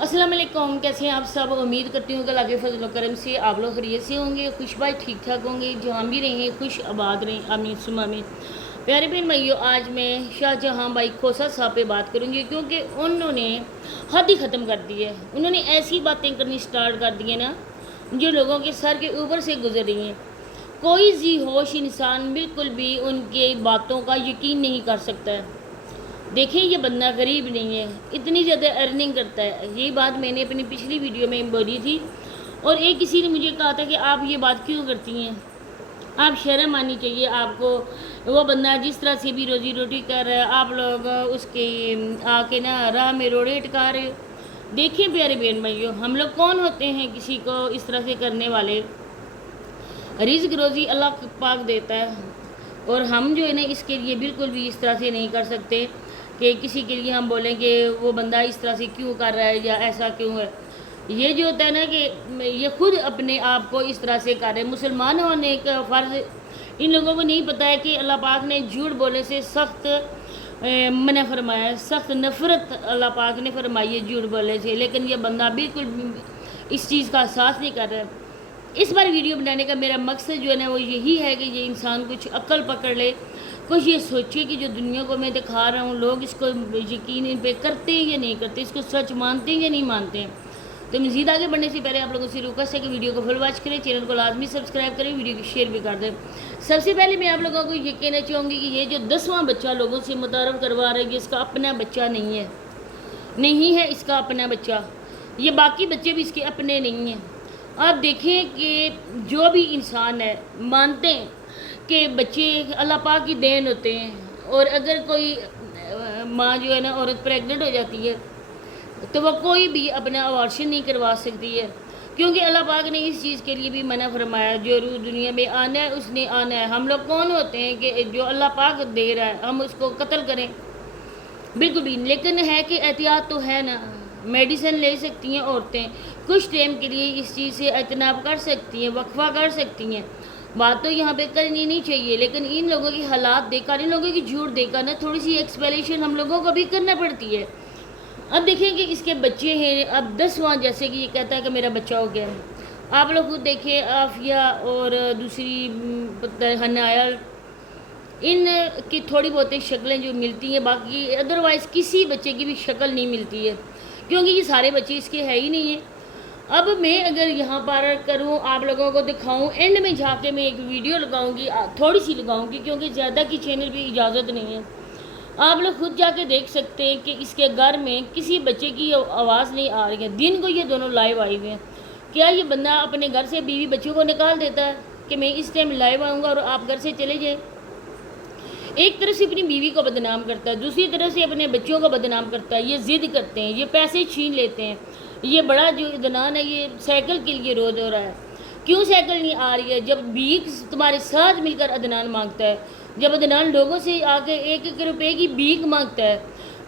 अस्सलाम वालेकुम, कैसे हैं आप सब। उम्मीद करती हूँ कि अल्लाह के फजल व करम से आप लोग खैरियत से होंगे, खुशबाई ठीक ठाक होंगे, जहाँ भी रहें खुश आबाद रहें, आमीन सुमा आमीन। प्यारे बहन भाइयों, आज मैं शाहजहाँ भाई खोसा साहब पे बात करूँगी क्योंकि उन्होंने हद ही ख़त्म कर दी है। उन्होंने ऐसी बातें करनी स्टार्ट कर दी है ना जो लोगों के सर के ऊपर से गुजर रही हैं। कोई जी होश इंसान बिल्कुल भी उनकी बातों का यकीन नहीं कर सकता है। देखिए, ये बंदा गरीब नहीं है, इतनी ज़्यादा अर्निंग करता है। ये बात मैंने अपनी पिछली वीडियो में बोली थी और एक किसी ने मुझे कहा था कि आप ये बात क्यों करती हैं, आप शर्म आनी चाहिए आपको। वो बंदा जिस तरह से भी रोजी रोटी कर रहा है, आप लोग उसके आके ना राह में रोड़े अटका रहे हो। देखिए प्यारे बहन भाइयों, हम लोग कौन होते हैं किसी को इस तरह से करने वाले। रिज़्क रोज़ी अल्लाह पाक देता है और हम जो है ना इसके लिए बिल्कुल भी इस तरह से नहीं कर सकते कि किसी के लिए हम बोलें कि वो बंदा इस तरह से क्यों कर रहा है या ऐसा क्यों है। ये जो होता है ना कि ये खुद अपने आप को इस तरह से कर रहे हैं। मुसलमान होने का फ़र्ज़ इन लोगों को नहीं पता है कि अल्लाह पाक ने झूठ बोलने से सख्त मना फरमाया है, सख्त नफ़रत अल्लाह पाक ने फरमाई है झूठ बोलने से। लेकिन ये बंदा बिल्कुल इस चीज़ का एहसास नहीं कर रहा है। इस बार वीडियो बनाने का मेरा मकसद जो है ना वो यही है कि ये इंसान कुछ अक्ल पकड़ ले, कुछ ये सोचे कि जो दुनिया को मैं दिखा रहा हूँ लोग इसको यकीन इन पे करते हैं या नहीं करते, इसको सच मानते हैं या नहीं मानते हैं। तो मज़ीद आगे बढ़ने से पहले आप लोगों से रिक्वेस्ट है कि वीडियो को फुल वॉच करें, चैनल को लाजमी सब्सक्राइब करें, वीडियो को शेयर भी कर दें। सबसे पहले मैं आप लोगों को ये कहना चाहूँगी कि ये जो 10वां बच्चा लोगों से मुतारफ़ करवा रहा है, ये इसका अपना बच्चा नहीं है इसका अपना बच्चा। ये बाकी बच्चे भी इसके अपने नहीं हैं। आप देखें कि जो भी इंसान है मानते हैं कि बच्चे अल्लाह पाक की देन होते हैं और अगर कोई माँ जो है ना औरत प्रेग्नेंट हो जाती है तो वह कोई भी अपना अबॉर्शन नहीं करवा सकती है, क्योंकि अल्लाह पाक ने इस चीज़ के लिए भी मना फरमाया। जो रूह दुनिया में आना है उसने आना है। हम लोग कौन होते हैं कि जो अल्लाह पाक दे रहा है हम उसको कत्ल करें, बिल्कुल भी। लेकिन है कि एहतियात तो है ना, मेडिसिन ले सकती हैं औरतें, कुछ टाइम के लिए इस चीज़ से एतनाब कर सकती हैं, वक्फा कर सकती हैं। बात तो यहाँ पे करनी नहीं चाहिए, लेकिन इन लोगों की हालात देखकर, इन लोगों की झूठ देखकर ना थोड़ी सी एक्सप्लेनेशन हम लोगों को भी करना पड़ती है। अब देखें कि इसके बच्चे हैं, अब 10वां जैसे कि ये कहता है कि मेरा बच्चा हो गया। आप लोग खुद देखें, आफिया और दूसरी हनाया, इन की थोड़ी बहुत शक्लें जो मिलती हैं, बाकी अदरवाइज़ किसी बच्चे की भी शक्ल नहीं मिलती है, क्योंकि ये सारे बच्चे इसके है ही नहीं है। अब मैं अगर यहाँ पर करूँ आप लोगों को दिखाऊँ, एंड में जाके मैं एक वीडियो लगाऊँगी, थोड़ी सी लगाऊँगी क्योंकि ज़्यादा की चैनल भी इजाज़त नहीं है। आप लोग खुद जाके देख सकते हैं कि इसके घर में किसी बच्चे की आवाज़ नहीं आ रही है। दिन को ये दोनों लाइव आए हुए हैं। क्या ये बंदा अपने घर से बीवी बच्चों को निकाल देता है कि मैं इस टाइम लाइव आऊँगा और आप घर से चले जाए? एक तरफ से अपनी बीवी को बदनाम करता है, दूसरी तरफ से अपने बच्चों को बदनाम करता है। ये ज़िद करते हैं, ये पैसे छीन लेते हैं। ये बड़ा जो अदनान है ये साइकिल के लिए रोज हो रहा है। क्यों साइकिल नहीं आ रही है? जब भीख तुम्हारे साथ मिलकर अदनान मांगता है, जब अदनान लोगों से आके 1-1 रुपए की भीख मांगता है,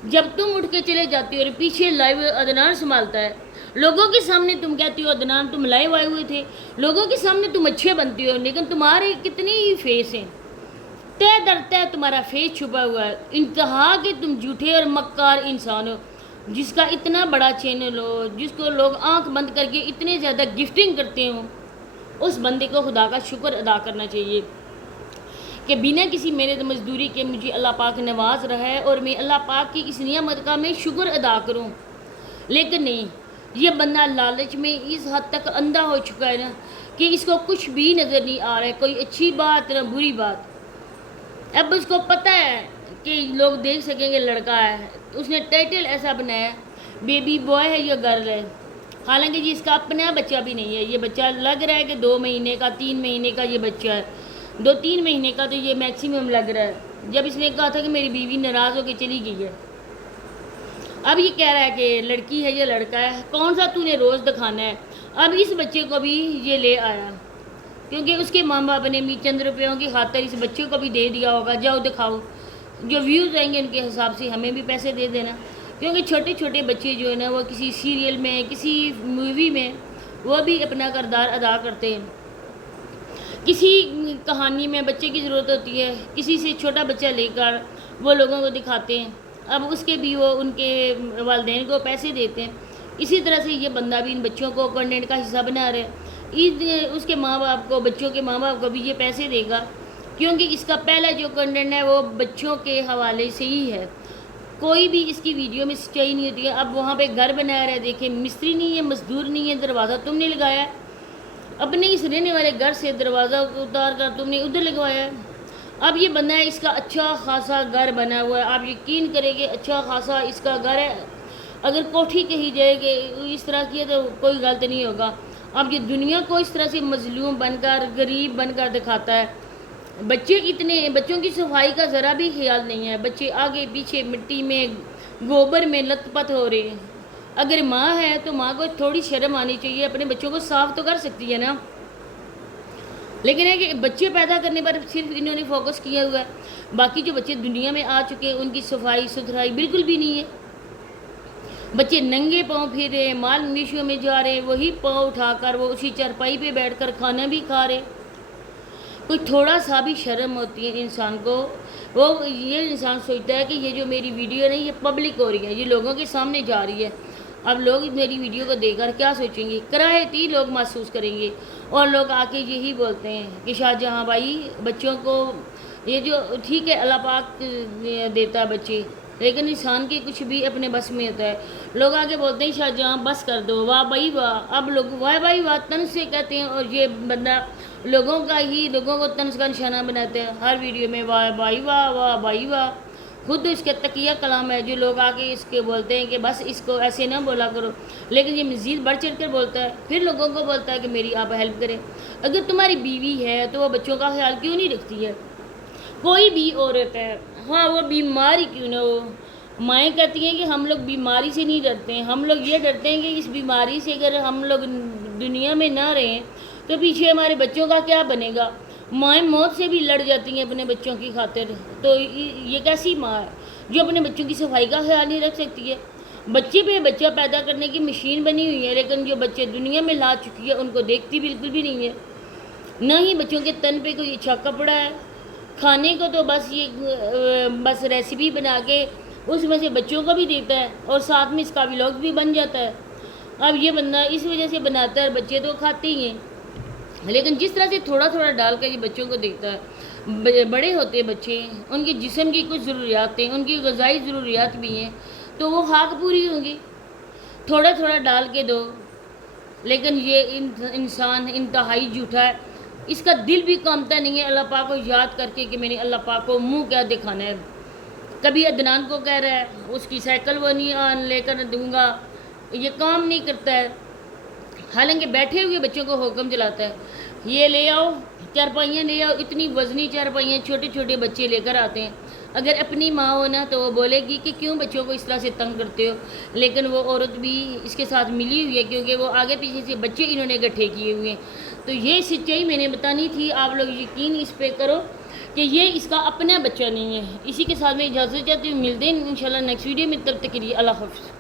जब तुम उठ के चले जाती हो और पीछे लाइव अदनान संभालता है, लोगों के सामने तुम कहती हो अदनान तुम लाइव आए हुए थे, लोगों के सामने तुम अच्छे बनती हो, लेकिन तुम्हारे कितने ही फेस हैं, तय दरता है तुम्हारा फेस छुपा हुआ है। इंतहा के तुम झूठे और मक्कार इंसान हो। जिसका इतना बड़ा चैनल हो, जिसको लोग आंख बंद करके इतने ज़्यादा गिफ्टिंग करते हो, उस बंदे को खुदा का शुक्र अदा करना चाहिए कि बिना किसी मेहनत मजदूरी के मुझे अल्लाह पाक नवाज रहा है और मैं अल्लाह पाक की इस नियामत का मैं शुक्र अदा करूं। लेकिन नहीं, ये बंदा लालच में इस हद तक अंधा हो चुका है ना कि इसको कुछ भी नज़र नहीं आ रहा है, कोई अच्छी बात ना बुरी बात। अब उसको पता है कि लोग देख सकेंगे लड़का है, उसने टाइटल ऐसा बनाया बेबी बॉय है या गर्ल है, हालांकि जी इसका अपना बच्चा भी नहीं है। ये बच्चा लग रहा है कि 2 महीने का 3 महीने का ये बच्चा है, 2-3 महीने का तो ये मैक्सिमम लग रहा है। जब इसने कहा था कि मेरी बीवी नाराज़ होकर चली गई है, अब ये कह रहा है कि लड़की है या लड़का है, कौन सा तूने रोज़ दिखाना है। अब इस बच्चे को भी ये ले आया क्योंकि उसके माँ बाप ने भी चंद रुपयों की खातिर इस बच्चे को भी दे दिया होगा, जाओ दिखाओ, जो व्यूज़ आएंगे उनके हिसाब से हमें भी पैसे दे देना। क्योंकि छोटे छोटे बच्चे जो है ना वो किसी सीरियल में, किसी मूवी में वो भी अपना किरदार अदा करते हैं। किसी कहानी में बच्चे की ज़रूरत होती है, किसी से छोटा बच्चा लेकर वो लोगों को दिखाते हैं। अब उसके भी वो उनके वालिदैन को पैसे देते हैं اسی طرح سے یہ بندہ بھی ان بچوں کو کنٹینٹ کا حصہ بنا رہا ہے، اس کے ماں باپ کو، بچوں کے ماں باپ کو بھی یہ پیسے دے گا، کیونکہ اس کا پہلا جو کنٹینٹ ہے وہ بچوں کے حوالے سے ہی ہے۔ کوئی بھی اس کی ویڈیو میں سچائی نہیں ہوتی ہے۔ اب وہاں پہ گھر بنایا رہا ہے، دیکھیں مستری نہیں ہے، مزدور نہیں ہے، دروازہ تم نے لگایا ہے، اپنے اس رہنے والے گھر سے دروازہ اتار کر تم نے ادھر لگوایا ہے۔ اب یہ بندہ ہے، اس کا اچھا خاصا گھر بنا ہوا ہے، آپ یقین کریں کہ اچھا خاصا اس کا گھر ہے، اگر کوٹھی کہی جائے کہ اس طرح کی ہے تو کوئی غلط نہیں ہوگا۔ اب یہ دنیا کو اس طرح سے مظلوم بن کر، غریب بن کر دکھاتا ہے۔ بچے اتنے ہیں، بچوں کی صفائی کا ذرا بھی خیال نہیں ہے، بچے آگے پیچھے مٹی میں گوبر میں لت پت ہو رہے ہیں۔ اگر ماں ہے تو ماں کو تھوڑی شرم آنی چاہیے، اپنے بچوں کو صاف تو کر سکتی ہے نا، لیکن ہے کہ بچے پیدا کرنے پر صرف انہوں نے فوکس کیا ہوا ہے، باقی جو بچے دنیا میں آ چکے ہیں ان کی صفائی ستھرائی بالکل بھی نہیں ہے۔ بچے ننگے پاؤں پھر رہے ہیں، مال مویشیوں میں جا رہے ہیں، وہی پاؤں اٹھا کر وہ اسی چارپائی پہ بیٹھ کر کھانا بھی کھا رہے۔ کوئی تھوڑا سا بھی شرم ہوتی ہے انسان کو، وہ یہ انسان سوچتا ہے کہ یہ جو میری ویڈیو ہے نا یہ پبلک ہو رہی ہے، یہ لوگوں کے سامنے جا رہی ہے، اب لوگ میری ویڈیو کو دیکھ کر کیا سوچیں گے، کراہتی لوگ محسوس کریں گے، اور لوگ آ کے یہی بولتے ہیں کہ شاہ جہاں بھائی بچوں کو یہ جو ٹھیک ہے اللہ پاک دیتا ہے بچے، لیکن انسان کے کچھ بھی اپنے بس میں ہوتا ہے۔ لوگ آگے بولتے ہیں شاہ جہاں بس کر دو، واہ بھائی واہ، اب لوگ واہ بھائی واہ طنز سے کہتے ہیں، اور یہ بندہ لوگوں کو طنز کا نشانہ بناتے ہیں، ہر ویڈیو میں واہ بھائی واہ، واہ بھائی واہ۔ خود اس کے تقیہ کلام ہے جو لوگ آگے اس کے بولتے ہیں کہ بس اس کو ایسے نہ بولا کرو، لیکن یہ مزید بڑھ چڑھ کر بولتا ہے، پھر لوگوں کو بولتا ہے کہ میری آپ ہیلپ کریں۔ اگر تمہاری بیوی ہے تو وہ بچوں کا خیال کیوں نہیں رکھتی ہے؟ کوئی بھی عورت ہے، ہاں وہ بیماری کیوں نہ ہو، مائیں کہتی ہیں کہ ہم لوگ بیماری سے نہیں ڈرتے ہیں، ہم لوگ یہ ڈرتے ہیں کہ اس بیماری سے اگر ہم لوگ دنیا میں نہ رہیں تو پیچھے ہمارے بچوں کا کیا بنے گا۔ مائیں موت سے بھی لڑ جاتی ہیں اپنے بچوں کی خاطر، تو یہ کیسی ماں ہے جو اپنے بچوں کی صفائی کا خیال نہیں رکھ سکتی ہے؟ بچے پہ بچہ پیدا کرنے کی مشین بنی ہوئی ہے، لیکن جو بچے دنیا میں لا چکی ہے ان کو دیکھتی بالکل بھی نہیں ہے، نہ ہی بچوں کے تن پہ کوئی اچھا کپڑا ہے، کھانے کو تو بس ریسیپی بنا کے اس میں سے بچوں کو بھی دیتا ہے، اور ساتھ میں اس کا ولاگ بھی بن جاتا ہے۔ اب یہ بندہ اس وجہ سے بناتا ہے، بچے تو کھاتے ہی ہیں، لیکن جس طرح سے تھوڑا تھوڑا ڈال کر یہ بچوں کو دیکھتا ہے، بڑے ہوتے ہیں بچے، ان کی جسم کی کچھ ضروریات ہیں، ان کی غذائی ضروریات بھی ہیں، تو وہ خاک پوری ہوں گی، تھوڑا تھوڑا ڈال کے دو۔ لیکن یہ انسان انتہائی جھوٹا ہے، اس کا دل بھی کامتا نہیں ہے اللہ پاک کو یاد کر کے کہ میں نے اللہ پاک کو منہ کیا دکھانا ہے۔ کبھی عدنان کو کہہ رہا ہے اس کی سائیکل وہ نہیں لے کر دوں گا، یہ کام نہیں کرتا ہے، حالانکہ بیٹھے ہوئے بچوں کو حکم چلاتا ہے، یہ لے آؤ چارپائیاں لے آؤ، اتنی وزنی چارپائیاں چھوٹے چھوٹے بچے لے کر آتے ہیں۔ اگر اپنی ماں ہو نا تو وہ بولے گی کہ کیوں بچوں کو اس طرح سے تنگ کرتے ہو، لیکن وہ عورت بھی اس کے ساتھ ملی ہوئی ہے کیونکہ وہ آگے پیچھے سے بچے انہوں نے اکٹھے کیے ہوئے ہیں۔ تو یہ سچائی میں نے بتانی تھی، آپ لوگ یقین اس پہ کرو کہ یہ اس کا اپنا بچہ نہیں ہے۔ اسی کے ساتھ میں اجازت چاہتی ہوں، ملتے ہیں انشاءاللہ نیکسٹ ویڈیو میں، تب تک کے لیے اللہ حافظ۔